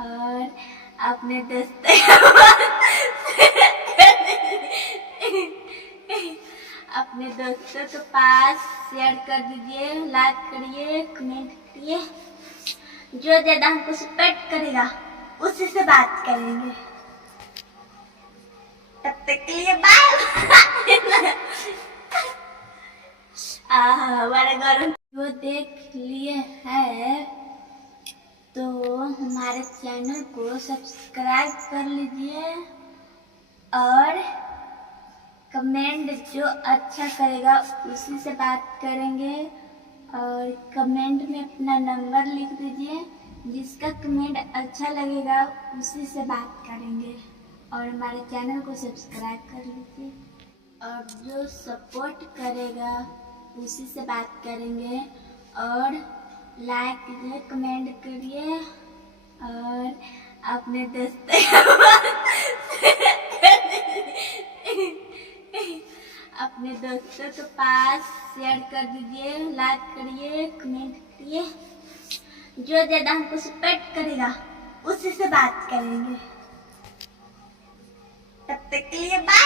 और अपने दोस्तों अपने दोस्तों के पास शेयर कर दीजिए, लाइक करिए, कमेंट करिए। जो ज्यादा हमको सपोर्ट करेगा उसी से बात करेंगे। तब तक के लिए बाय। हमारे घर वो देख लिए है तो हमारे चैनल को सब्सक्राइब कर लीजिए और कमेंट जो अच्छा करेगा उसी से बात करेंगे। और कमेंट में अपना नंबर लिख दीजिए, जिसका कमेंट अच्छा लगेगा उसी से बात करेंगे। और हमारे चैनल को सब्सक्राइब कर लीजिए और जो सपोर्ट करेगा उसी से बात करेंगे। और लाइक कीजिए, कमेंट करिए और अपने अपने दोस्तों के पास शेयर कर दीजिए, लाइक करिए, कमेंट करिए। जो ज्यादा हमको सपोर्ट करेगा उसी से बात करेंगे। तब तक के लिए बाय।